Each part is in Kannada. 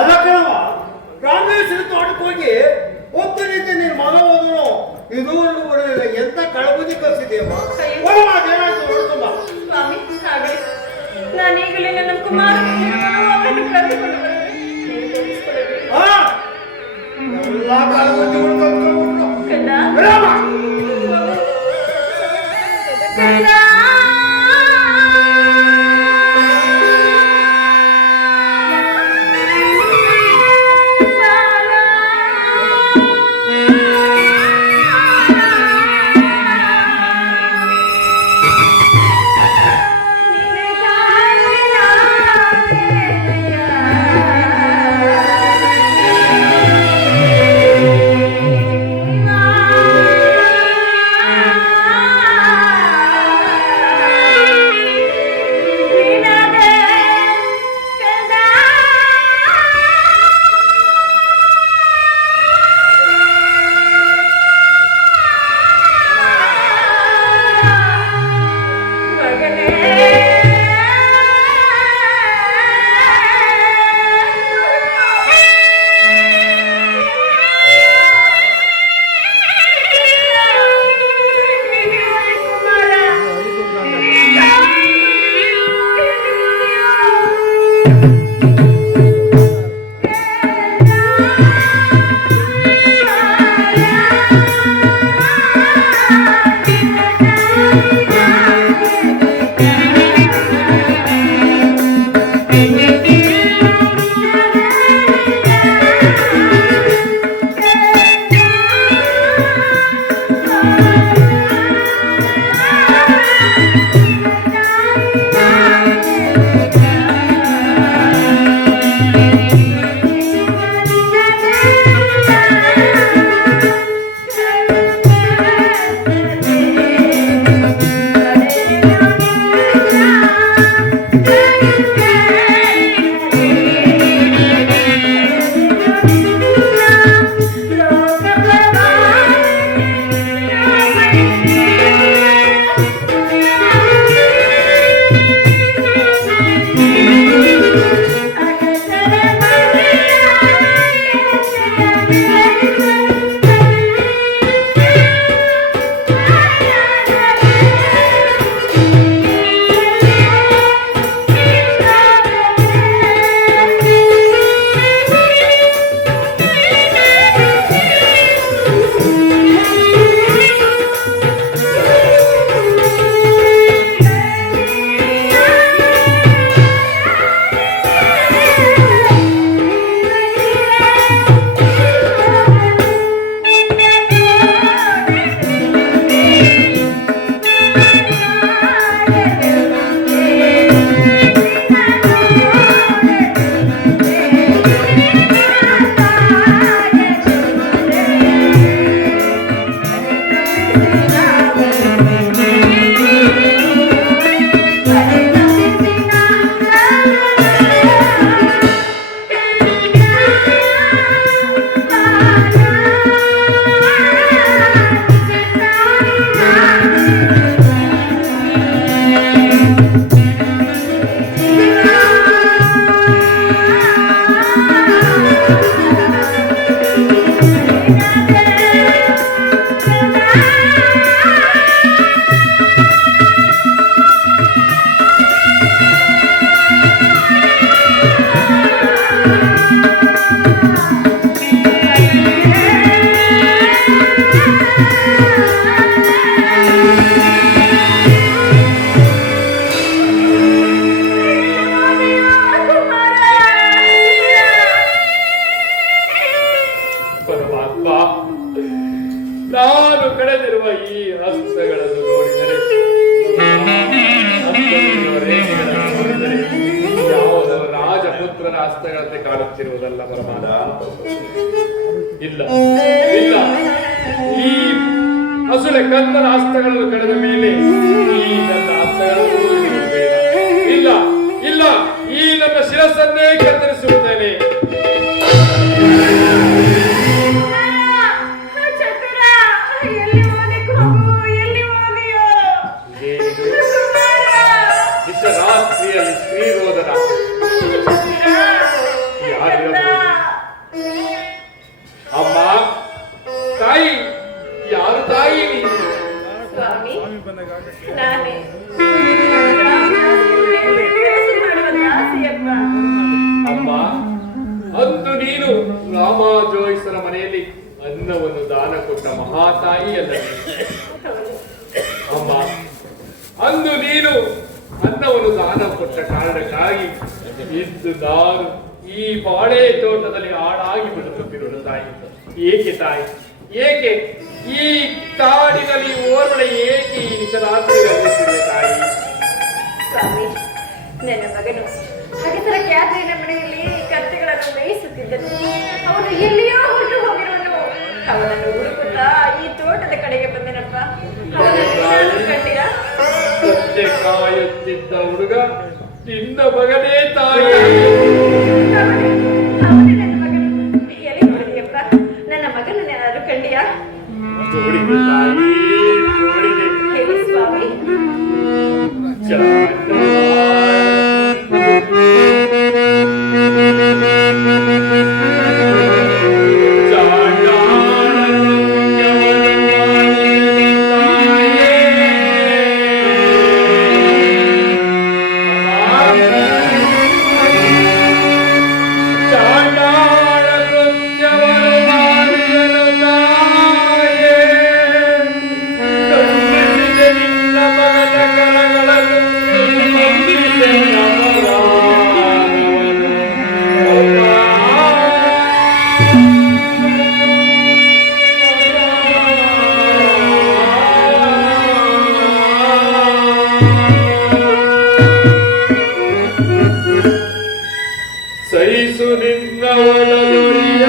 ಅದಕ್ಕವ ರಾಮೇಶ್ವರ ತೋಟಕ್ಕೆ ಹೋಗಿ ಹೋಗ್ತಾನಿದ್ದೆ ನಿನ್ ಮಗ ಹೋದನು ಇದುವರೆಗೂ ಬರಲಿಲ್ಲ. ಎಂತ ಕಳಬುದಿ ಕಲ್ಸಿದೆಯಮ್ಮ. ಅದೇನಾಯ್ತು ನೋಡ್ಕೊಂಬ. ಸ್ವಾಮಿ ಹಾಗೆ ನಾನು ಈಗಲೇ ನನ್ನ ಕುಮಾರ ಅವರನ್ನು ಕರೆದುಕೊಂಡು ಎಲ್ಲ ಕಳಬುದಿ ಹುಡ್ಕೊಂಡು ಕಣ್ಣ ಹಸ್ತಗಳಂತೆ ಕಾಣುತ್ತಿರುವುದಲ್ಲ ಪರಮಾತ್ಮ. ಇಲ್ಲ ಇಲ್ಲ, ಈ ಹಸುಳೆ ಕಂದನ ಹಸ್ತಗಳನ್ನು ಕಳೆದ ಮೇಲೆ ಈ ನನ್ನ ಹಸ್ತಗಳನ್ನು ಇಲ್ಲ ಇಲ್ಲ, ಈ ನನ್ನ ಶಿರಸ್ಸನ್ನೇ ಕತ್ತರಿಸುತ್ತೇನೆ. ರಾತ್ರಿಯಲ್ಲಿ ಸ್ತ್ರೀ ರೋದನ ರಾಮಾಜೋಯಿಸರ ಮನೆಯಲ್ಲಿ ಅನ್ನವನ್ನು ದಾನ ಕೊಟ್ಟ ಮಹಾತಾಯಿ ಅಲ್ಲ ಅಮ್ಮ. ಅಂದು ನೀನು ಅನ್ನವನ್ನು ದಾನ ಕೊಟ್ಟ ಕಾರಣಕ್ಕಾಗಿ ಇಂದು ನಾನು ಈ ಬಾಳೆ ತೋಟದಲ್ಲಿ ಹಾಳಾಗಿ ಬದುಕುತ್ತಿರುವ ತಾಯಿ. ಏಕೆ ತಾಯಿ, ಏಕೆ ಈ ಕಾಡಿನಲ್ಲಿ ಓರ್ವಳೆ ಏಕೆ ಈ ನಿಶರಾತ್ರಿ ತಾಯಿ? ಸ್ವಾಮಿ, ನನ್ನ ಮಗನು ಹಗಸರ ಖ್ಯಾತಿಯ ಮನೆಯಲ್ಲಿ ಕತ್ತೆಗಳನ್ನು ಮೇಯಿಸುತ್ತಿದ್ದನು. ಅವನು ಎಲ್ಲಿಯೋ ಹೊರಟು ಹೋಗಿರುವನು. ಅವನನ್ನು ಹುಡುಕುತ್ತಾ ಈ ತೋಟದ ಕಡೆಗೆ ಬಂದೆನಪ್ಪ. ಅವನನ್ನು ಕಂಡಿರಾ? ಕತ್ತೆ ಕಾಯುತ್ತಿದ್ದ ಹುಡುಗ ನಿನ್ನ ಮಗನೇ ತಾಯಿ. ಅವನೇ ನನ್ನ ಮಗನು. ಎಲ್ಲಿ ನೋಡಿದೆಯಪ್ಪ? ನನ್ನ ಮಗನನ್ನು ಯಾರು ಕಂಡಿಯಾ? ನೋಡಿದೆ ತಾಯಿ, ನೋಡಿದೆ. ಹೇಳಿ ಸ್ವಾಮಿ. ಸಹಿಸು ನಿನ್ನ ಒಳಗುರಿಯ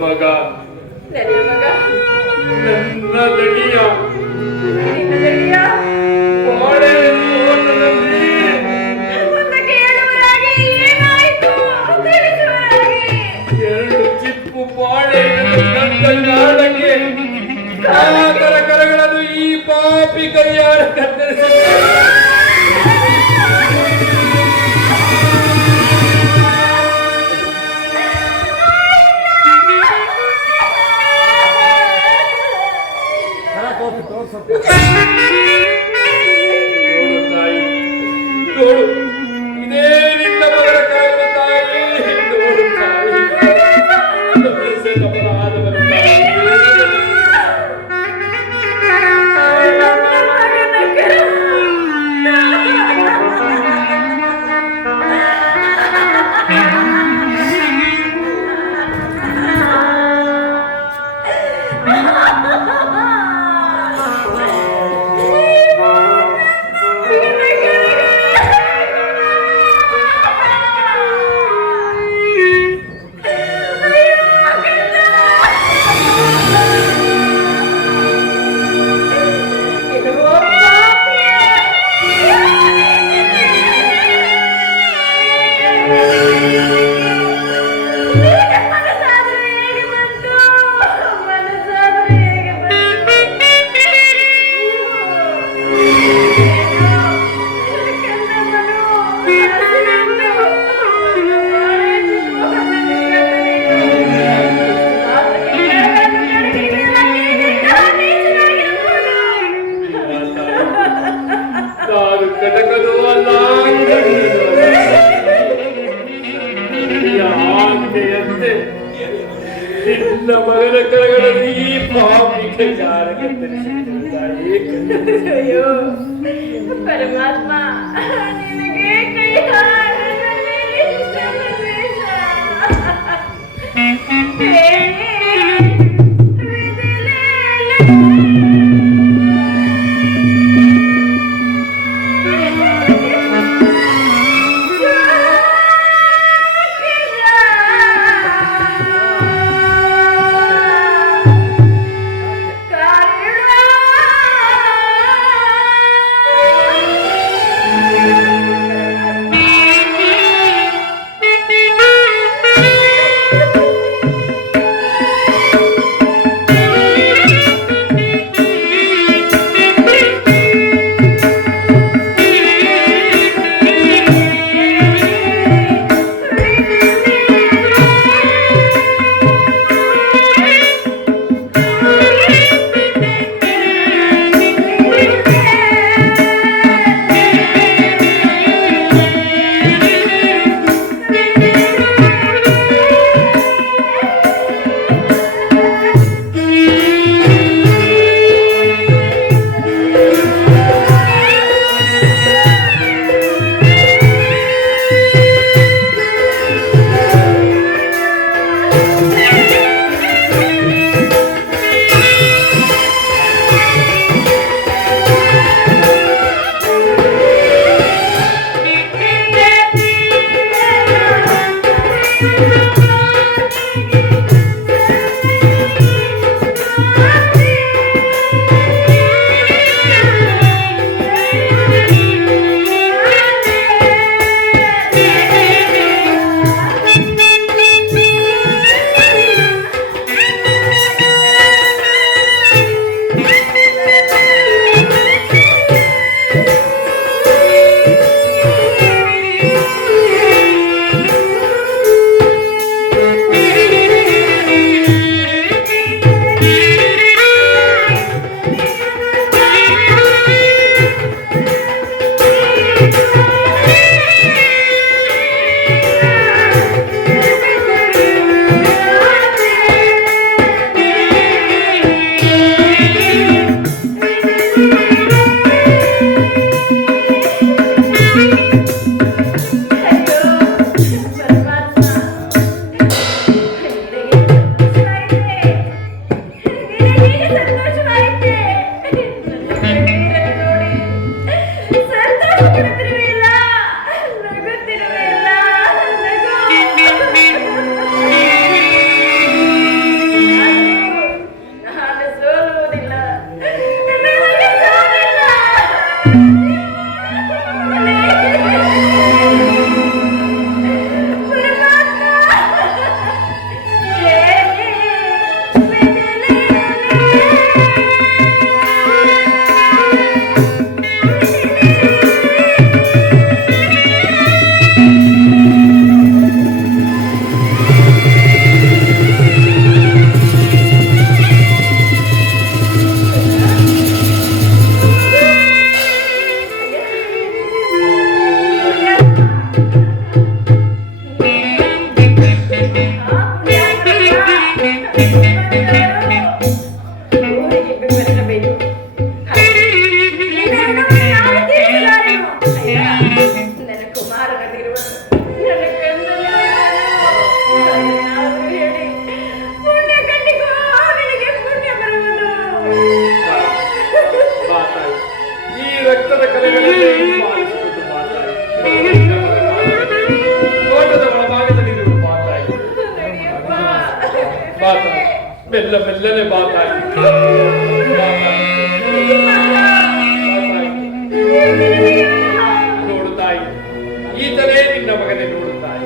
ಮಗ, ನನ್ನ ಮಗ, ನನ್ನ ದಣಿಯ ನಿನ್ನ ದಣಿಯ ಬಾಳೆ ತೋಟದಲ್ಲಿ ಒಂದು ಕೇಳುವರಾಗಿ ಏನಾಯಿತು ತಿಳಿಸುವರಾಗಿ. 2 ಚಿಪ್ಪು ಬಾಳೆ ಕಂಡ ಕಾರಣಕ್ಕೆ ಕಾತರ ಕರಗಳನ್ನು ಈ ಪಾಪಿ ಕೈಯಾರ ಕತ್ತರಿಸಿದ್ದಾರೆ. ನೋಡು, ಇದೇ ನಿನ್ನ ಮಗಳ ಕರಗಳು ತಾಯಿ. ನೋಡು ತಾಯಿ, ಅಪರಾಧವನ್ನು ತಾಯಿ. ನಿನ್ನ ಮಗನ ಕರಗಳಲ್ಲಿ ಈ ಪಾಪಿಗೆ ಯಾರ ಅಯ್ಯೋ ಪರಮಾತ್ಮ, ನಿನಗೆ ಕೈ ಕಾರ್ಯಗಳನ್ನೇ ಪಾಲಿಸುವುದು ಮಾತಾಯಿ. ತೋಟದ ಒಳಭಾಗದಲ್ಲಿರುವ ಮಾತಾಯಿ. ಮಾತಾಯಿ ಮೆಲ್ಲ ಮೆಲ್ಲನೆ ಮಾತಾಯಿ. ನೋಡು ತಾಯಿ, ಈತನೇ ನಿನ್ನ ಮಗನೇ. ನೋಡು ತಾಯಿ,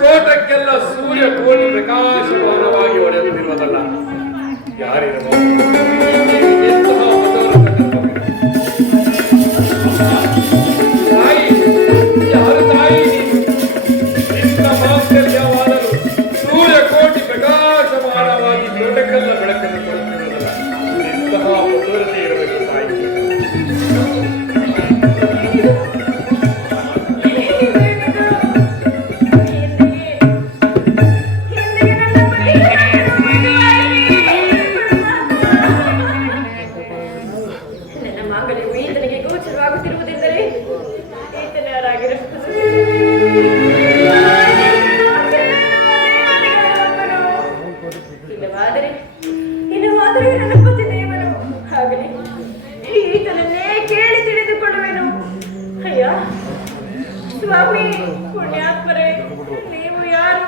ತೋಟಕ್ಕೆಲ್ಲ ಸೂರ್ಯ ಕೋಟಿ ಪ್ರಕಾಶಮಾನವಾಗಿ ಹೊಳೆಯುತ್ತಿರುವುದಲ್ಲ. ಯಾರಿರಬಹುದು ಎಂತಹ ತಾಯಿ, ಯಾರು ತಾಯಿ? ಇಂಥ ಮಾಂಗಲ್ಯವಾದರೂ ಸೂರ್ಯ ಕೋಟಿ ಪ್ರಕಾಶಮಾನವಾಗಿ ತೋಟಕ್ಕೆಲ್ಲ ಬೆಳಕನ್ನು ಕೊಡುತ್ತಿರುವುದಲ್ಲ. ಇಂತಹ ಮಧುರತೆ ಇರಬೇಕು ತಾಯಿ. ಮಾಂಗಲ್ಯವು ಈತನಿಗೆ ಗೋಚರವಾಗುತ್ತಿರುವುದೆಂದರೆ ಈತನ ಯಾರಾಗಿರಬಹುದು? ಇಲ್ಲವಾದರೆ ನನ್ನ ಪತಿ ದೇವರು ಆಗಲಿ ಈತನನ್ನೇ ಕೇಳಿ ತಿಳಿದುಕೊಳ್ಳುವೆನು. ಅಯ್ಯ ಸ್ವಾಮಿ ಪುಣ್ಯಾತ್ಮರೇ, ನೀವು ಯಾರು?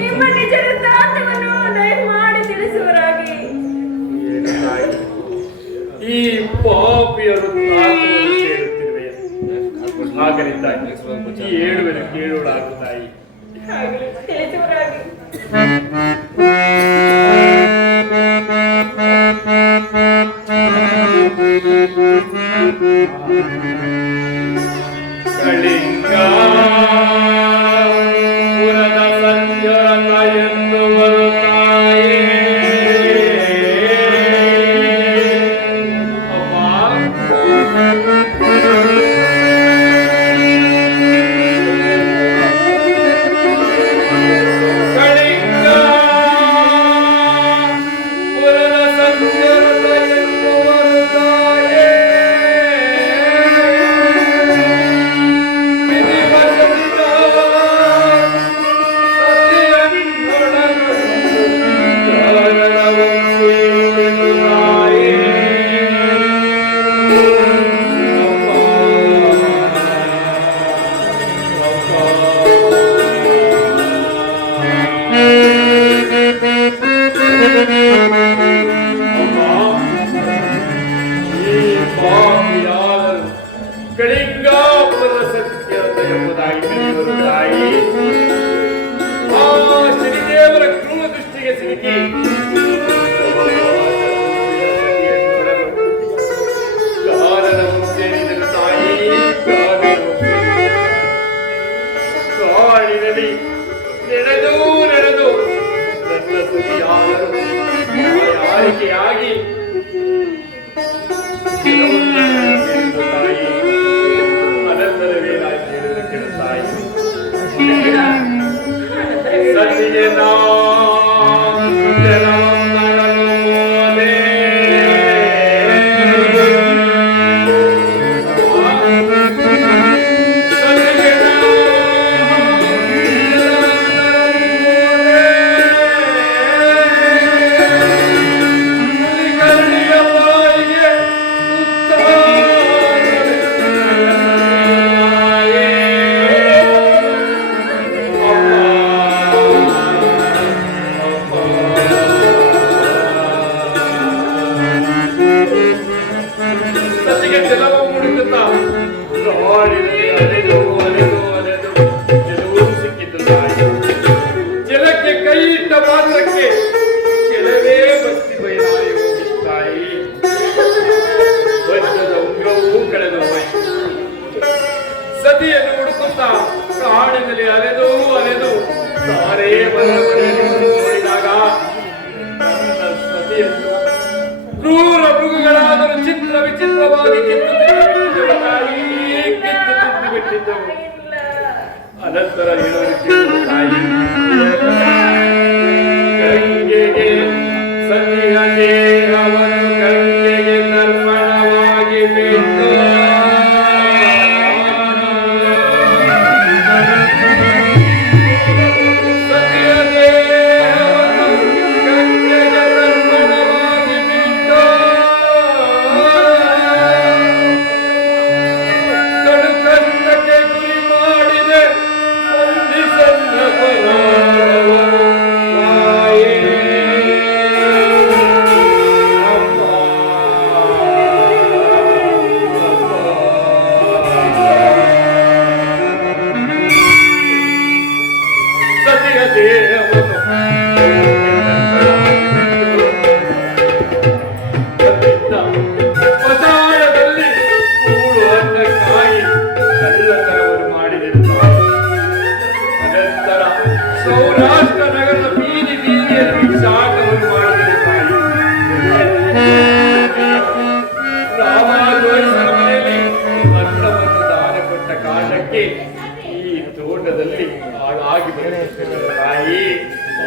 ನಿಮ್ಮ ನಿಜ ವೃತ್ತಾಂತವನ್ನು ದಯಮಾಡಿ ತಿಳಿಸುವರಾಗಿ. ಈ ಪಾಪಿಯ ವೃತ್ತಾಂತವನ್ನು ಕೇಳುತ್ತಿರುವೆ. ಹಾಗಲಿದ್ದಾಗಿ ಈ ಹೇಳುವೆನು ಕೇಳೋಳಾಗು ತಾಯಿ. ಆಗಲಿ ತಿಳಿಸುವರಾಗಿ. ಕಳಿಂಗ ಪುರದ ಸಂಜರತ ಎಂದು ಬರುತ್ತಾಯೇ ಕಳಿಂಗ ಪುರದ ಸಂಜರತ ಎಂದು ಬರುತ್ತಾಯೇ ಕಳಿಂಗಾಪುರದ ಸತ್ಯದ ಎಂಬುದಾಗಿ ತಿಳಿಯುವರು ತಾಯಿ. ಆ ಶನಿದೇವರ ಕ್ರೂರ ದೃಷ್ಟಿಗೆ ಸಿಲುಕಿ ಕಾರಣವನ್ನು ಸೇರಿದರು ತಾಯಿ. ಕಾಡಿನಲ್ಲಿ ನೆನೆದು ನೆನೆದು ನನ್ನ ಸತಿಯಾದರು ಆಯ್ಕೆಯಾಗಿ ತಾಯಿ ಅನಂತರವೇನಾಗಿ ಹೇಳುವುದಕ್ಕೆ ತಾಯಿ ಸತಿಗೆ ಜಲಕ್ಕೆ ಕೈ ಇಟ್ಟ ಮಾತ್ರಕ್ಕೆ ಕೆಲವೇ ಬಸ್ತಿ ಬಯಲಾಗಿ ಹೋಗಿತ್ತಾಯಿ. ವಜ್ರದ ಉಂಗ್ರವೂ ಕಳೆದು ಹೋಯಿತು. ಸತಿಯನ್ನು ಹುಡುಕುತ್ತಾ ಕಾಡಿನಲ್ಲಿ ಅಲೆದು ಅಲೆದು ತಾರೇ ನೋಡಿದಾಗ ನನ್ನ ಸತಿಯನ್ನು ಕ್ರೂರ ಮೃಗಗಳಾದರೂ ಚಿತ್ರ ವಿಚಿತ್ರವಾಗಿ ಕಿತ್ತು ಬಿಟ್ಟಿದ್ದವು. ಅನಂತರ ತಾಯಿ ಗಂಗೆಗೆ ಸತಿಯ ದೇಹವನ್ನು ಗಂಗೆಗೆ ತರ್ಪಣವಾಗಿ ಬಿಟ್ಟು ಸತಿಯ ದೇಹವನ್ನು ಗಂಗೆಗೆ ತರ್ಪಣವಾಗಿ ಬಿಟ್ಟು ಕಡುಕಂಡಕ್ಕೆ ಗುರಿ ಮಾಡಿದೆ. ಪದಾಳದಲ್ಲಿ ಕೂಳು ಅನ್ನಕ್ಕಾಗಿ ಕಳ್ಳತನವನ್ನು ಮಾಡಿದಿರುತ್ತಾರೆ. ಅನಂತರ ಸೌರಾಷ್ಟ್ರ ನಗರದ ಬೀದಿ ಬೀದಿಯಲ್ಲಿ ಭಿಕ್ಷಾಟವನ್ನು ಮಾಡಿದಿರುತ್ತಾರೆ. ರಾಮಾನುಜರ ಮನೆಯಲ್ಲಿ ಅನ್ನವನ್ನು ದಾನ ಕೊಟ್ಟ ಕಾರಣಕ್ಕೆ ಈ ತೋಟದಲ್ಲಿ ಹಾಳಾಗಿ ಬದುಕುತ್ತಿರುವ ತಾಯಿ,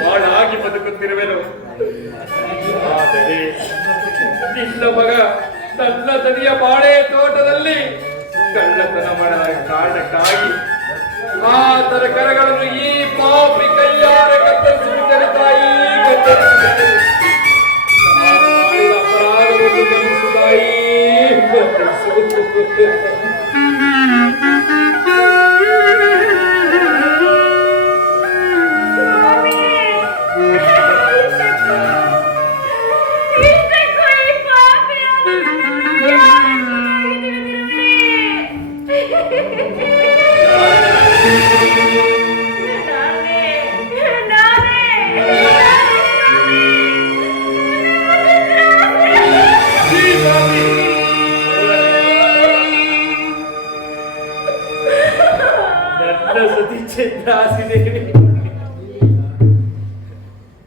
ಹಾಳಾಗಿ ಬದುಕುತ್ತಿರುವೆನು. ಆದರೆ ನಿನ್ನ ಮಗ ತನ್ನ ತನಿಯ ಬಾಳೆ ತೋಟದಲ್ಲಿ ಕಳ್ಳತನ ಮಾಡದ ಕಾರಣಕ್ಕಾಗಿ ಆ ತರಕಾರಿಗಳನ್ನು ಈ ಪಾಪಿ ಕೈಯಾರೆ ಕತ್ತರಿಸಿಬಿಟ್ಟರೆ ತಾಯಿ, ಕತ್ತರಿಸಿಬಿಟ್ಟರೆ. ನಾನು ಮಾಡಿದ ಅಪರಾಧವನ್ನು ಮನ್ನಿಸು ತಾಯಿ, ಮನ್ನಿಸು. ಚಂದ್ರಾಸಿದೇವಿ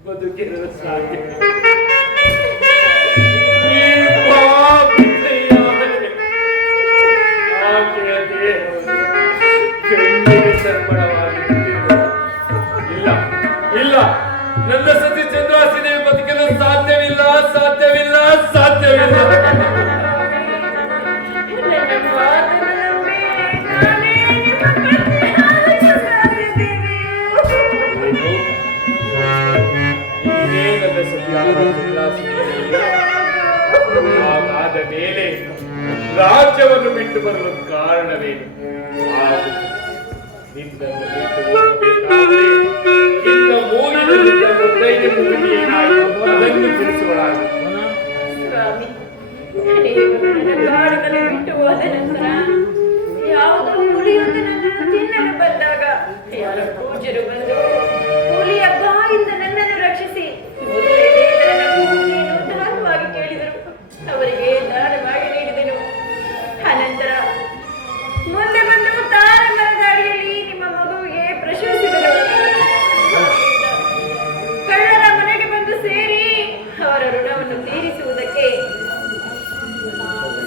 ಬದುಕಿರುವ ಸಾಧ್ಯ ಇಲ್ಲ ಇಲ್ಲ, ನನ್ನ ಸತಿ ಚಂದ್ರಾಸಿದೇವಿ ಬದುಕಲು ಸಾಧ್ಯವಿಲ್ಲ, ಸಾಧ್ಯವಿಲ್ಲ, ಸಾಧ್ಯವಿಲ್ಲ. ಹಾಗಾದ ಮೇಲೆ ರಾಜ್ಯವನ್ನು ಬಿಟ್ಟು ಬರಲು ಕಾರಣವೇನು? ನಿನ್ನನ್ನು ಬಿಟ್ಟು ಹೋಗಬೇಕಾದರೆ ನಿನ್ನ ಮೂಗಿನಲ್ಲಿದ್ದ ಮುದ್ದೈದೆ ಮುಗಿ ಏನಾಯಿತು ಅದನ್ನು ತಿಳಿಸುವಳಾಗ. ಸ್ವಾಮಿ, ಕಾಡಿನಲ್ಲಿ ಬಿಟ್ಟು ಹೋದ ನಂತರ ಯಾವುದೋ ಹುಲಿಯೊಂದು ನನ್ನನ್ನು ತಿನ್ನಲು ಬಂದಾಗ ಯಾರ ಪೂಜರು ಬಂದು ಹುಲಿಯ ಬಾಯಿಂದ ನನ್ನನ್ನು ರಕ್ಷಿಸಿ ದಾನವಾಗಿ ಕೇಳಿದರು. ಅವರಿಗೆ ದಾನವಾಗಿ ನೀಡಿದೆನು. ಅನಂತರ ಮುಂದೆ ಬಂದು ತಾರ ಮರದ ಅಡಿಯಲ್ಲಿ ನಿಮ್ಮ ಮಗುವಿಗೆ ಪ್ರಶಂಸಿದರು. ಕಳ್ಳರ ಮನೆಗೆ ಬಂದು ಸೇರಿ ಅವರ ಋಣವನ್ನು ತೀರಿಸುವುದಕ್ಕೆ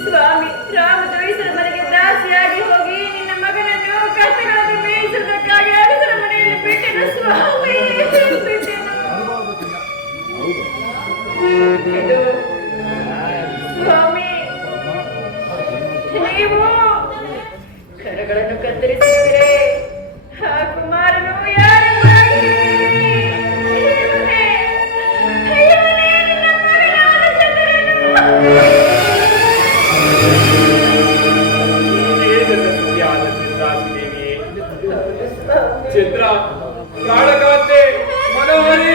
ಸ್ವಾಮಿ ರಾಮ ಜೋಯಿಸರ ಮನೆಗೆ ದಾಸಿಯಾಗಿ ಹೋಗಿ ನಿನ್ನ ಮಗನನ್ನು ಕತ್ತಗಳನ್ನು ಮೇಯಿಸುವುದಕ್ಕಾಗಿ ಅರಸರ ಮನೆಯಲ್ಲಿ ಬಿಟ್ಟೆನು ಸ್ವಾಮಿ, ಬಿಟ್ಟೆನು. ಇದು ಸ್ವಾಮಿ, ನೀವು ಕರಗಳನ್ನು ಕತ್ತರಿಸಿದರೆ ಆ ಕುಮಾರನು ಯಾರೆಂಬುದಾಗಿ ಚಂದ್ರ ಕಾಳಕಾಂತೆ ಮನೋಹರಿ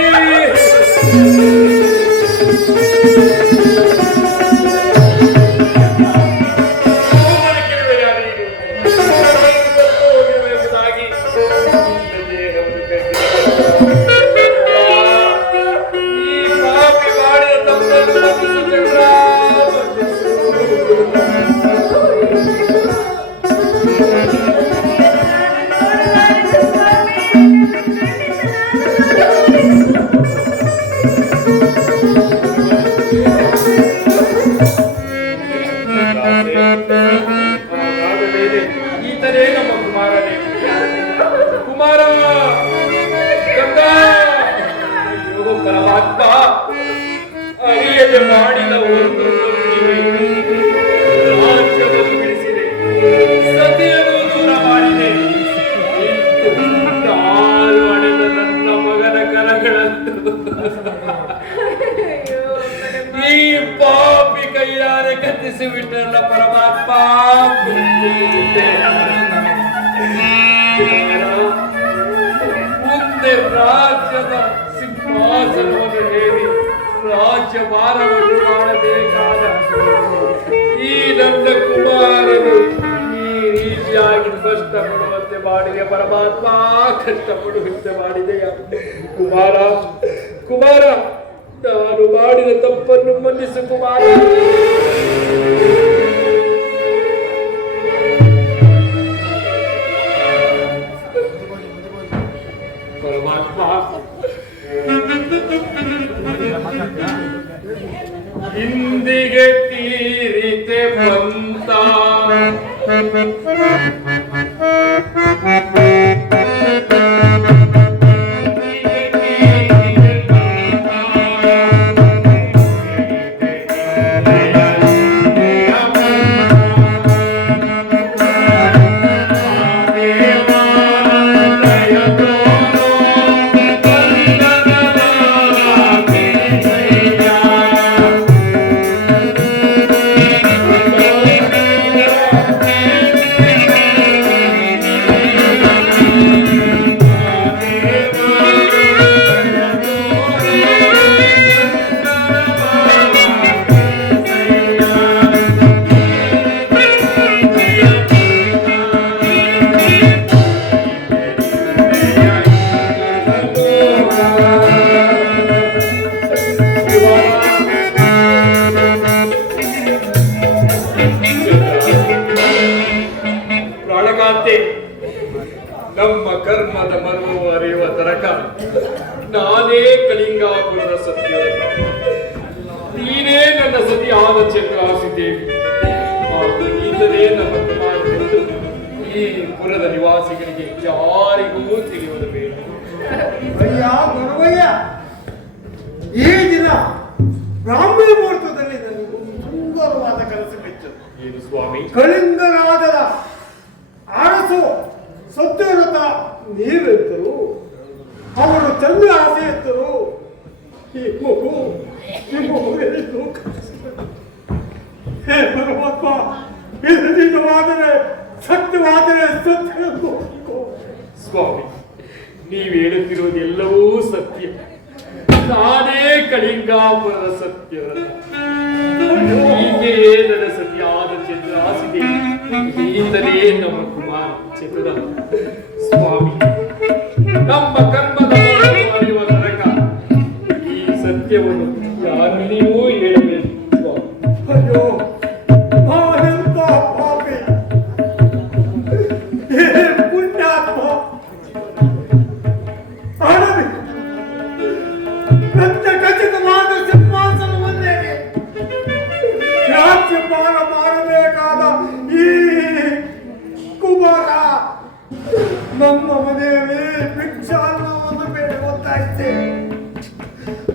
ಈತನೇ ನಮ್ಮ ಕುಮಾರನೇ. ಕುಮಾರ ಪರಮಾತ್ಮ ಅರಿಯದೆ ಮಾಡಿದ ಒಂದು ರಾಜ್ಯವನ್ನು ಬಿಡಿಸಿದೆ, ಸತಿಯನ್ನು ದೂರ ಮಾಡಿದೆ. ತಾನು ಅಡೆದ ನನ್ನ ಮಗನ ಕರಗಳಂತೂ ಈ ಪಾಪಿ ಕೈಯಾರೆ ಕತ್ತಿಸಿ ಬಿಟ್ಟಲ್ಲ ಪರಮಾತ್ಮ. ಮುಂದೆ ರಾಜ್ಯದ ಸಿಂಹಾಸನವನ್ನು ಹೇರಿ ರಾಜ್ಯಭಾರವನ್ನು ಮಾಡಬೇಕಾದ ಈ ನನ್ನ ಕುಮಾರನು ಈ ರೀತಿಯಾಗಿ ಕಷ್ಟಪಡುವಂತೆ ಮಾಡಿದೆ ಪರಮಾತ್ಮ, ಕಷ್ಟಪಡುವಂತೆ ಮಾಡಿದೆಯ ಕುಮಾರ. ಕುಮಾರ, ನಾನು ಮಾಡಿದ ತಪ್ಪನ್ನು ಮನ್ನಿಸು ಕುಮಾರ. ಪರಮಾತ್ಮ, ಇಂದಿಗೆ ತೀರಿತೆ ಬಂತ ಪ್ರಾಣಕಾಂತೆ, ನಮ್ಮ ಕರ್ಮದ ಮರ್ಮ ಅರಿಯುವ ತನಕ ನಾನೇ ಕಳಿಂಗಾಪುರದ ಸತ್ಯ, ನೀನೇ ನನ್ನ ಸತಿಯಾದ ಚಂದ್ರಾಸಿದ್ದೇವಿ. ಈತನೇ ನಮ್ಮ ಕುಮಾರನೆಂದು ಈ ಪುರದ ನಿವಾಸಿಗಳಿಗೆ ಯಾರಿಗೂ ತಿಳಿಯುವುದು ಬೇಡ. ಅಯ್ಯ ಗುರುವಯ್ಯ, ಈ ದಿನ ಬ್ರಾಹ್ಮಿ ಮುಹೂರ್ತದಲ್ಲಿ ನನಗೆ ಸುಂದರವಾದ ಕನಸು ಬಿತ್ತು. ಏನು ಸ್ವಾಮಿ? ಕಳಿಂಗರಾಜದ ಅರಸು ಸತ್ಯವ್ರತ ನೀವೆತ್ತರು, ಅವರು ಚಂದ್ರ ಆಸೆ ಎತ್ತರು. ಈ ಮಗು ಎಷ್ಟು ಕನಸಿದೆ. ಹೇ ಪರಮಾತ್ಮ, ಇದು ನಿಜವಾದರೆ ಸತ್ಯವಾದರೆ ಸತ್ಯ ನೋಡಿಕೋ. ಸ್ವಾಮಿ, ನೀವು ಹೇಳುತ್ತಿರುವುದೆಲ್ಲವೂ ಸತ್ಯ. ನಾನೇ ಕಳಿಂಗಾಪುರದ ಸತ್ಯ. ಹೀಗೆಯೇ ನನ್ನ ಸತಿಯಾದ ಚಂದ್ರಾಸಿದೆ. ಈತನೇ ನಮ್ಮ ಕುಮಾರ ಚಂದ್ರ. ಸ್ವಾಮಿ, ನಮ್ಮ ಕರ್ಮದ ಅರಿಯುವ ತನಕ ಈ ಸತ್ಯವನ್ನು ಯಾರಲ್ಲಿಯೂ ಹೇಳಬೇಕು. ಸ್ವಾಮಿ, ಅಯ್ಯೋ ನಾನೆಂತ ಪಾಪಿ, ಹೇ ಪುಣ್ಯಾತ್ಮ. ಆಡವಿ ಖಚಿತವಾದ ಸಿಂಹಾಸನವನ್ನೇ ರಾಜ್ಯಭಾರ ಮಾಡಬೇಕಾದ ಈ ಕುಮಾರ ನಮ್ಮ ಮನೆಯಲ್ಲಿ ಭಿಕ್ಷಾನ್ನವನ್ನು ಬೇಡುತ್ತಾ ಇದ್ದೆ.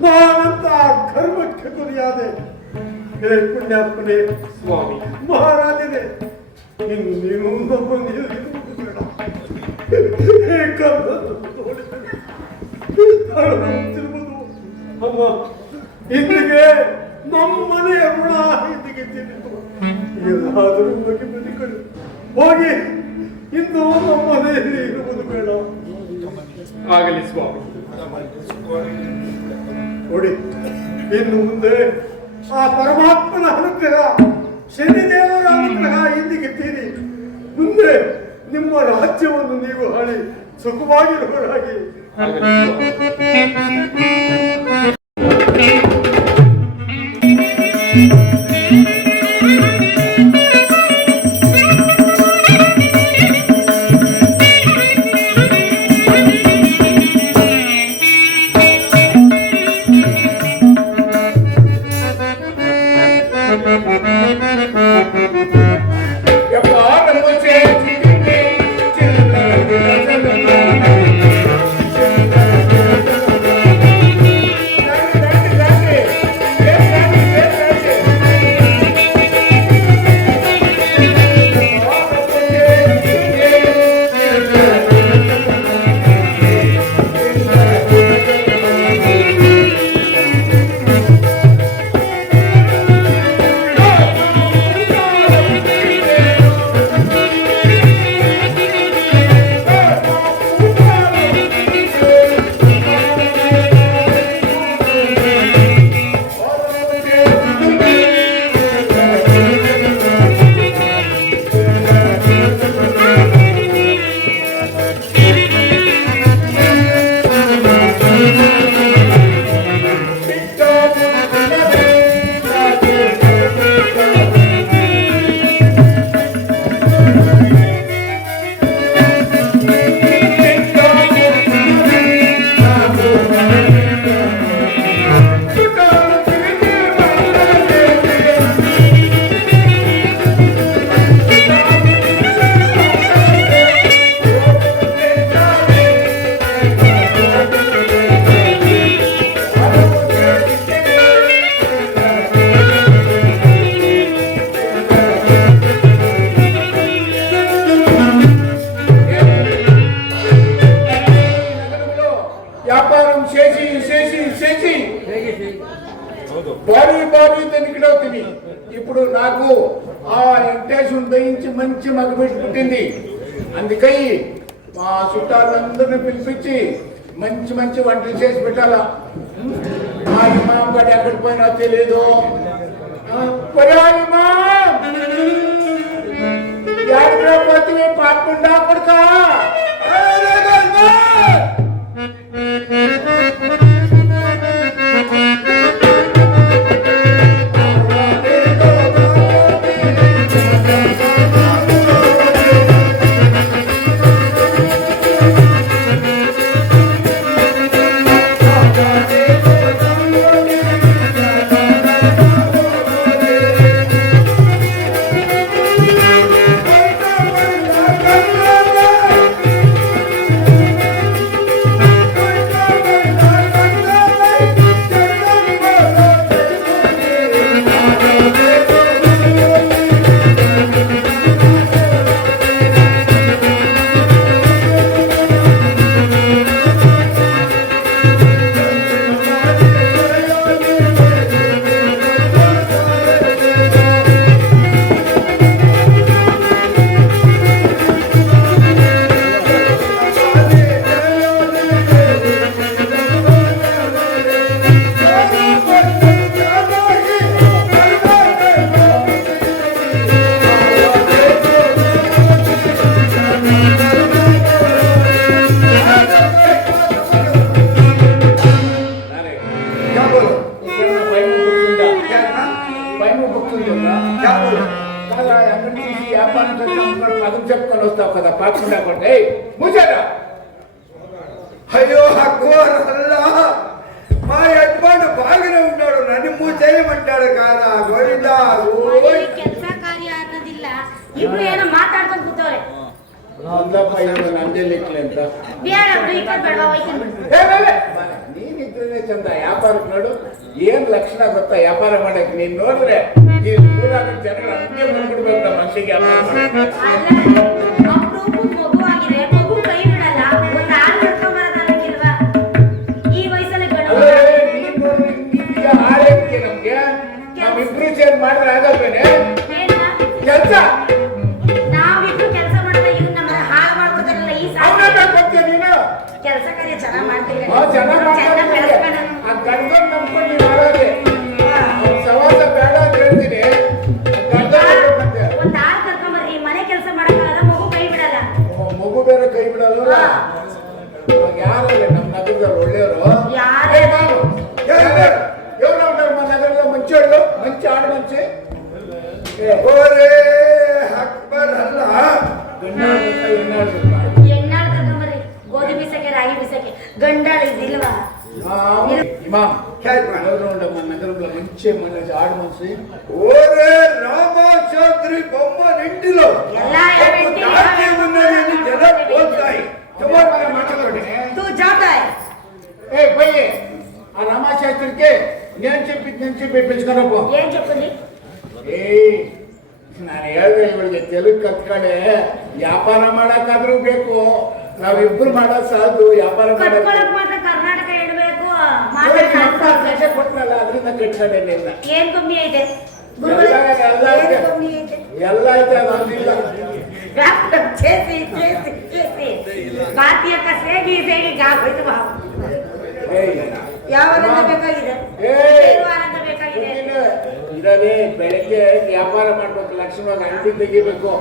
ನಾನಂತ ಕರ್ಮಕ್ಕೆ ಗುರಿಯಾದೆ. ಹೇ ಪುಣ್ಯಾತ್ಮನೇ, ಸ್ವಾಮಿ, ಮಹಾರಾಜನೇ, ಇನ್ನು ನೀನು ನಮ್ಮನ್ನು ಇರುವುದು ಬೇಡ. ಹೇ ಕರ್ಮವನ್ನು ತೋರಿಸಲು ತಿರುವುದು ಅಮ್ಮ, ಇಂದಿಗೆ ನಮ್ಮನೆಯ ಋಣ ಇಂದಿಗೆ ತಿರುಗಿತು. ಏನಾದರೂ ಹೋಗಿ ಬದುಕಲು ಹೋಗಿ, ಇನ್ನು ನಮ್ಮನೆಯಲ್ಲಿ ಇರುವುದು ಬೇಡ. ಆಗಲಿ ಸ್ವಾಮಿ. ನೋಡಿ, ಇನ್ನು ಮುಂದೆ ಆ ಪರಮಾತ್ಮನ ಅನುಗ್ರಹ, ಶನಿದೇವರ ಅನುಗ್ರಹ ಇಂದಿಗೆ ತೀರಿ ಮುಂದೆ ನಿಮ್ಮ ರಾಜ್ಯವನ್ನು ನೀವು ಆಳಿ ಸುಖವಾಗಿರುವರಾಗಿ. ಆಗಲಿ ಸ್ವಾಮಿ. ఇప్పుడు నాకు ఆ వెంకటేశ్వరుని దయించి మంచి మగబిడ్డ పుట్టింది. అందుకై మా చుట్టాలందరినీ పిలిపించి మంచి మంచి వంటలు చేసి పెట్టాలా. మా ఇమాం గడి ఎక్కడికి పోయినా తెలియదు. పోతే పాపకుండా కొడుకా అంగడి తీసి వ్యాపారం చేస్తాను పదం చెప్పుకొని వస్తావు కదా పాకుండా కొట్టే ముచ్చారా అయ్యో అక్కోరల్లా మా యజమాను బాగానే ఉన్నాడు నన్ను మూసేయమంటాడు కాదా గోవిందా ಕೆಲಸ ಕಾರ್ಯ ಅನ್ನೋದಿಲ್ಲ ಇಬ್ರು ಏನೋ ಮಾತಾಡ್ಕೊಂಡು ಕೂತವ್ರೆ ಒಂದಪ್ಪ ಇವರು ನಂದೇಲಿಕ್ಲೆ ಅಂತ ಬೇಡ ಬಿಡು ಈ ಕಡೆ ಬೇಡ ಹೋಯ್ತೀನಿ ನೀನಿದ್ರೆ ಚಂದ ವ್ಯಾಪಾರಕ್ಕೆ ನೋಡು ಏನ್ ಲಕ್ಷಣ ಗೊತ್ತಾ ವ್ಯಾಪಾರ ಮಾಡಕ್ ನೀನ್ ನೋಡಿದ್ರೆ ಈ ಊರಾಗ ಜನಗಳು ಹಂಗೆ ಬಂದ್ಬಿಡ್ಬೇಕು ನಮ್ಮ ಅಂಗಡಿಗೆ ಅಪ್ರೂಪಕ್ಕೆ ಮಗು ಆಗಿದೆ ಮಗು ಕೈ ಬಿಡಲ್ಲ ಒಂದು ಹಾಲು ಕರ್ಕೊಂಡ್ ಬರೋದಕ್ಕಿಲ್ವಾ ಈ ವಯಸ್ಸಲ್ಲಿ ನೀನ್ ನೋಡ್ರಿ ಹಿಂಗಿದೀಯ ಹಾಳಕ್ಕೆ ನಮ್ಗೆ ನಾವಿಬ್ರು ಸೇರ್ ಮಾಡಿದ್ರೆ ಆಗಲ್ವೇನೆ ಕೆಲ್ಸ ನಾವಿಬ್ರು ಕೆಲಸ ಮಾಡಿದ್ರೆ ಇವ್ರು ನಮ್ಮ ಹಾಳು ಮಾಡ್ಬಿಡ್ತಾರಲ್ಲ ಈ ಗೊತ್ತೇ ನೀನು ಕೆಲಸ ಕಾರ್ಯ ಚೆನ್ನಾಗ್ ಮಾಡ್ತೀವಿ ಚೆನ್ನಾಗ್ ಬೆಳೆಸ್ಕೊಂಡು ಆ ಗಂಡನ್ ನಂಬ್ಕೊಂಡು ನೀನ್ ಮಾಡೋದೆ ಸವಾಸ ಬೇಡ ಅಂತ ಹೇಳ್ತೀನಿ ಒಂದ್ ಹಾಲು ಕರ್ಕೊಂಬರ್ರಿ ಮನೆ ಕೆಲಸ ಮಾಡಕ್ಕಾಗಲ್ಲ ಮಗು ಕೈ ಬಿಡಲ್ಲ ಮಗು ಬೇರೆ ಕೈ ಬಿಡಲ್ಲ ಯಾರಲ್ಲ ನಮ್ಮ ನಗರದಲ್ಲಿ ಒಳ್ಳೆಯವರು ಯಾರೇ ಇವ್ರು ನಮ್ಮ ನಗರದ ಮಂಚೋళ్ళు ಮಂಚಿ ಆಡು ಮಂಚಿ ಓರೇ ಅಕ್ಬರ್ ಅಲ್ಲ ಎಣ್ಣಾಳು ಕರ್ಕೊಂಬರ್ರಿ ಗೋಧಿ ಬೀಸಕ್ಕೆ ರಾಗಿ ಬೀಸಕ್ಕೆ ಗಂಡಾಳು ಇದಿಲ್ವಾ ఇమాం ఎవరు ఉండమ్మా నగరంలో మంచి మన ఆడు మనిషి ఓరే రామశాస్త్రి బొమ్మ నిండిలో ఉన్నది జన పోతాయి తూ జాతా ఏ పోయి ఆ రామశాస్త్రికి నేను చెప్పి పిలుచుకున్నాపో ఏం చెప్పింది ಏ ನಾನು ಹೇಳ್ದೆ ಇವಳಿಗೆ ತೆಲುಗು ಕಲ್ತ್ಕಡೆ ವ್ಯಾಪಾರ ಮಾಡಕ್ಕಾದ್ರೂ ಬೇಕು ನಾವಿಬ್ರು ಮಾಡೋದು ಸಾಲದು ವ್ಯಾಪಾರ ಕಟ್ಕೊಳಕ್ ಮಾತ್ರ ಕರ್ನಾಟಕ ಇಡಬೇಕು ಕೊಟ್ಟನಲ್ಲ ಅದರಿಂದ ಕಟ್ಕೊಂಡೆ ನಿನ್ನ ಏನ್ ಕಮ್ಮಿ ಐತೆ ಎಲ್ಲ ಐತೆ ಅದಿಲ್ಲ చేసి ಬಾತಿಯಕ್ಕ ಸೇಗಿ ಸೇಗಿ ಗಾಗೋಯ್ತು ಬಾವು ಯಾವ ಆನಂದ ಬೇಕಾಗಿದೆ ಆನಂದ ಬೇಕಾಗಿದೆ ಇದರಲ್ಲಿ ಬೆಳಿಗ್ಗೆ ವ್ಯಾಪಾರ ಮಾಡ್ಬೇಕು ಲಕ್ಷ್ಮಣ ಅಂಗಡಿ ತೆಗಿಬೇಕು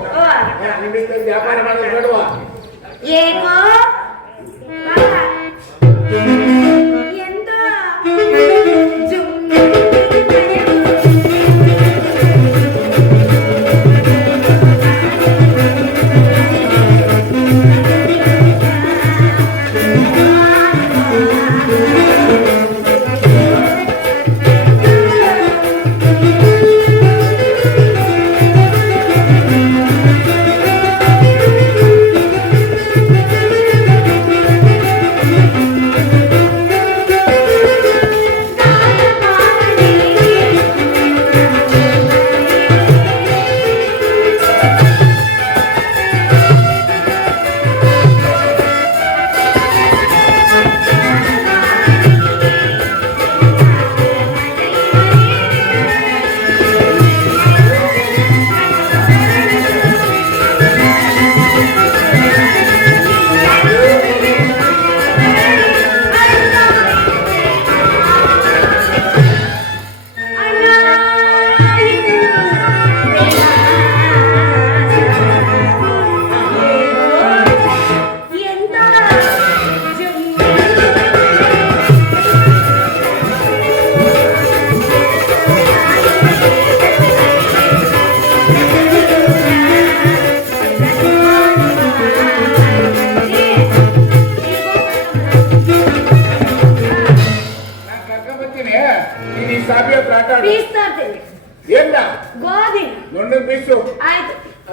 ಅಂಗಡಿ ತೆಗೆದು ವ್ಯಾಪಾರ ಮಾಡೋದು ಬೇಡವಾ ಏಕೋ ಎಂತ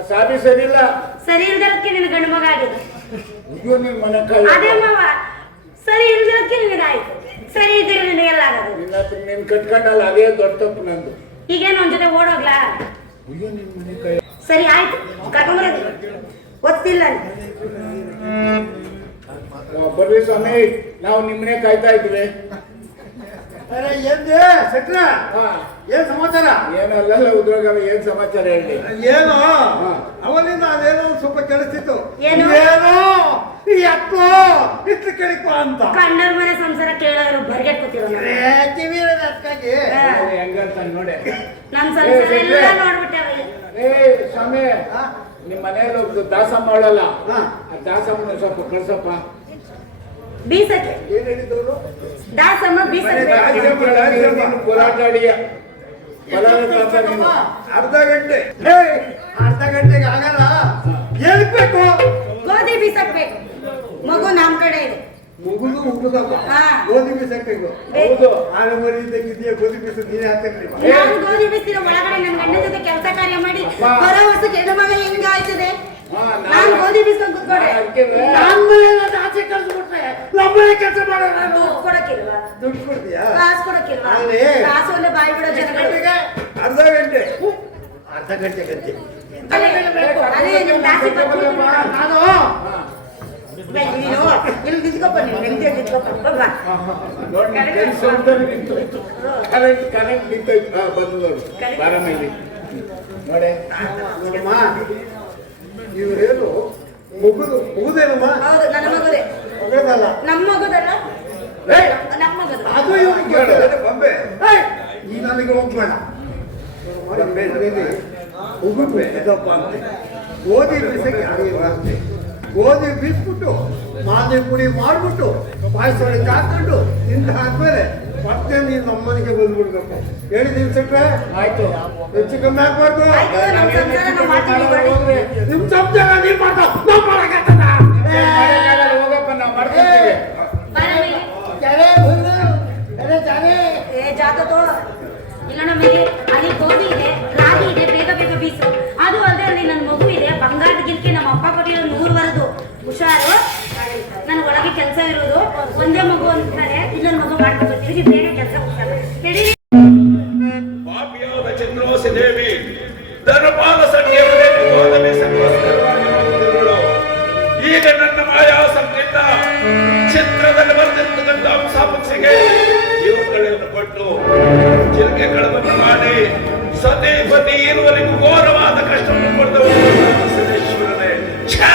ಸಾಬಿ ಸರಿ ಇಲ್ಲ ಸರಿ ಇಲ್ದಕ್ಕೆ ನಿನ್ನ ಗಂಡು ಮಗ ಆಗಿದೆ ಅಯ್ಯೋ ನಿನ್ ಮನೆ ಕಾಯಿ ಅದೇ ಮಾವ ಸರಿ ಇಲ್ದಕ್ಕೆ ನಿನಗಾಯ್ತು ಸರಿ ಇದ್ರೆ ನಿನಗೆಲ್ಲ ಆಗೋದು ನಿನ್ ಕಟ್ಕೊಂಡಲ್ಲ ಅದೇ ದೊಡ್ಡ ತಪ್ಪು ನಂದು ಈಗೇನು ಒಂದ್ ಜೊತೆ ಓಡೋಗ್ಲಾ ಅಯ್ಯೋ ನಿನ್ ಮನೆ ಕಾಯಿ ಸರಿ ಆಯ್ತು ಕರ್ಕೊಂಬರೋದು ಗೊತ್ತಿಲ್ಲ ಬರ್ರಿ ಸ್ವಾಮಿ ನಾವು ನಿಮ್ಮನೆ ಕಾಯ್ತಾ ಇದ್ವಿ ಅರೆ ಏನ್ದೆ ಸೆಟ್ರ ಏನ್ ಸಮಾಚಾರ ಏನಲ್ಲ ಉದ್ರೋಗ ಏನ್ ಸಮಾಚಾರ ಹೇಳಿ ಏನು ಅವನಿಂದ ಅದೇನೋ ಸ್ವಲ್ಪ ಕೇಳಿಸ್ತಿತ್ತು ಏನು ಯಾಕೋ ಇತ್ತು ಕೇಳಿಕೋ ಅಂತ ಕಂಡರ ಮನೆ ಸಂಸಾರ ಕೇಳೋರು ಬರ್ಗೆ ಕೂತಿರೋ ಅದಕ್ಕಾಗಿ ಹೆಂಗಂತ ನೋಡಿ ನಮ್ ಸಂಸಾರ ಎಲ್ಲ ನೋಡ್ಬಿಟ್ಟೆ ಏ ಸ್ವಾಮಿ ನಿಮ್ ಮನೆಯಲ್ಲಿ ಒಬ್ದು ದಾಸಮ್ಮ ಅವಳಲ್ಲ ಆ ದಾಸಮ್ಮನ ಸ್ವಲ್ಪ ಕಳ್ಸಪ್ಪ ಬೀಸಕ್ಕೆ ಏನ್ ಹೇಳಿದವರು ದಾಸಮ್ಮ ಬೀಸಕ್ಕೆ ಹೋರಾಟ ಅಡಿಯ ಅರ್ಧ ಗಂಟೆ ಅರ್ಧ ಗಂಟೆಗೆ ಆಗಲ್ಲ ಹೇಳ್ಬೇಕು ಗೋಧಿ ಬೀಸಕ್ಬೇಕು ಮಗು ನಮ್ ಕಡೆ ಇದೆ ಮುಗುದು ಮುಗುದಪ್ಪ ಹಾ. ಗೋಧಿ ಬೀಸಕ್ಬೇಕು ಹೌದು. ಆನೆ ಮರಿ ಇದ್ದಕ್ಕಿದೆಯಾ ಗೋಧಿ ಬೀಸ ನೀನೇ ಹಾಕಕ್ರಿ ನಾನು ಗೋಧಿ ಬೀಸ್ತಿರೋ ಒಳಗಡೆ ನನ್ನ ಗಂಡ ಜೊತೆ ಕೆಲಸ ಕಾರ್ಯ ಮಾಡಿ ಹೊರ ವರ್ಷಕ್ಕೆ ಹೆಣ್ಣು ಮಗ ಹೆಂಗ ಆಯ್ತದೆ ನಾನು ಗೋಧಿ ಬೀಸ್ಕೊಂಡು ಕೂತ್ಕೊಂಡೆ ಆಚೆ ಕಳ್ಸ್ಬಿಟ್ರೆ ನಮ್ಮನೆ ಕೆಲಸ ಮಾಡೋಣ ದುಡ್ಡು ಕೊಡಕ್ಕಿಲ್ವಾ ದುಡ್ಡು ಕೊಡ್ತೀಯಾ ಕಾಸು ಕೊಡಕ್ಕಿಲ್ವಾ ಅಲ್ಲಿ. ಕಾಸು ಒಂದೇ ಬಾಯಿ ಬಿಡೋ ಜನಗಳು ಅರ್ಧ ಗಂಟೆ ಅರ್ಧ ಗಂಟೆ ಗಂಟೆ ಅದೇ ನಿಮ್ ದಾಸಿ ಬಂದ್ಬಿಟ್ಟು ನಾನು ನೀನು ಇಲ್ಲಿ ನಿಂತ್ಕೊಪ್ಪ ನೀನು ನೆಮ್ಮದಿ ನಿಂತ್ಕೊಪ್ಪ ಬಾ ಕರೆಂಟ್ ನಿಂತೈತೆ ಬಂದು ನೋಡು ಬಾರಮ್ಮ ಇಲ್ಲಿ ನೋಡೆ ನೋಡಮ್ಮ ಇವರೇನು ಮುಗುದೇನಮ್ಮ ಹೌದು ನನ್ನ ಮಗುದೇ ಮಗದಲ್ಲ ನಮ್ಮ ಮಗುದಲ್ಲ ಏಯ್! ನಮ್ಮ ಮಗದು ಅದು ಇವನಿಗೆ ಬೊಂಬೆ ಈ ನನಗೆ ಹೋಗ್ಬೇಡ ಬೊಂಬೆ ಉಗುಬೆ ಇದಪ್ಪ ಅಂತೆ ಗೋಧಿ ಬೀಸಕ್ಕೆ ಅರಿವು ಅಂತೆ ಗೋಧಿ ಬೀಸ್ಬಿಟ್ಟು ಮಾದೆ ಪುಡಿ ಮಾಡ್ಬಿಟ್ಟು ಪಾಯಸ ಒಳಗೆ ಹಾಕೊಂಡು ತಿಂದು ಹಾಕ್ಮೇಲೆ ಮತ್ತೆ ನೀನು ನಮ್ಮನೆಗೆ ಬಂದ್ಬಿಡ್ಬೇಕು ಹೇಳಿದೀನಿ ಸಟ್ರೆ ಆಯ್ತು ಹೆಚ್ಚು ಕಮ್ಮಿ ಆಗ್ಬಾರ್ದು ಆಯ್ತು ನಮ್ಮ ಸಂಸಾರ ನಾವು ಮಾಡ್ತೀವಿ ನೋಡಿ. ನಿಮ್ ಸಂಸಾರ ನೀವ್ ಮಾಡ್ತಾ ನಾವ್ ಮಾಡಕ್ಕಾಗ್ತದ? ಹೋಗಪ್ಪ ನಾವು ಮಾಡ್ತೀವಿ ಬಾರ ಮೇಲೆ. ಜಾನೆ ಬಂದು, ಅರೆ ಜಾನೆ. ಏ ಜಾತೋ ಇಲ್ಲ ನಮಗೆ ಅಲ್ಲಿ ಗೋಧಿ ಇದೆ ರಾಗಿ ಇದೆ ಬೇಗ ಬೇಗ ಬೀಸು ಅದು ಅಲ್ಲದೆ ಅಲ್ಲಿ ನನ್ನ ಮಗು ಇದೆ ಬಂಗಾರದ ಗಿಲ್ಕೆ ನಮ್ಮ ಅಪ್ಪ ಕೊಟ್ಟಿರೋ 100 ವರದು ಹುಷಾರು ನನ್ನ ಒಳಗೆ ಕೆಲಸ ಇರೋದು ಒಂದೇ ಮಗು ಅಂತಾರೆ ಇನ್ನೊಂದು ಮಗು ಮಾಡ್ಕೊಂಡು ತಿರುಗಿ ಬೇಗ ಕೆಲಸ ಹುಷಾರು ಹೇಳಿ ಪಾಪಿಯಾದ ಚಂದ್ರೋಸಿ ದೇವಿ ಧರ್ಮಪಾಲ ಸನ್ನಿಯವರೇ ಹೋದನೆ ಸರ್ವಸ್ಥಿರವಾಗಿರುವಳು. ಈಗ ನನ್ನ ಮಾಯಾಸಕ್ತಿಯಿಂದ ಚಿತ್ರದಲ್ಲಿ ಬರೆದಿರ್ತಕ್ಕಂಥ ಅಂಶಾಪಕ್ಷಿಗೆ ಜೀವಗಳನ್ನು ಕೊಟ್ಟು ಚಿರಕೆ ಕಳವನ್ನು ಮಾಡಿ ಸತಿ ಪತಿ ಇರುವವರೆಗೂ ಘೋರವಾದ ಕಷ್ಟವನ್ನು ಕೊಟ್ಟವರು ಸದೇಶ್ವರನೇ ಛೇ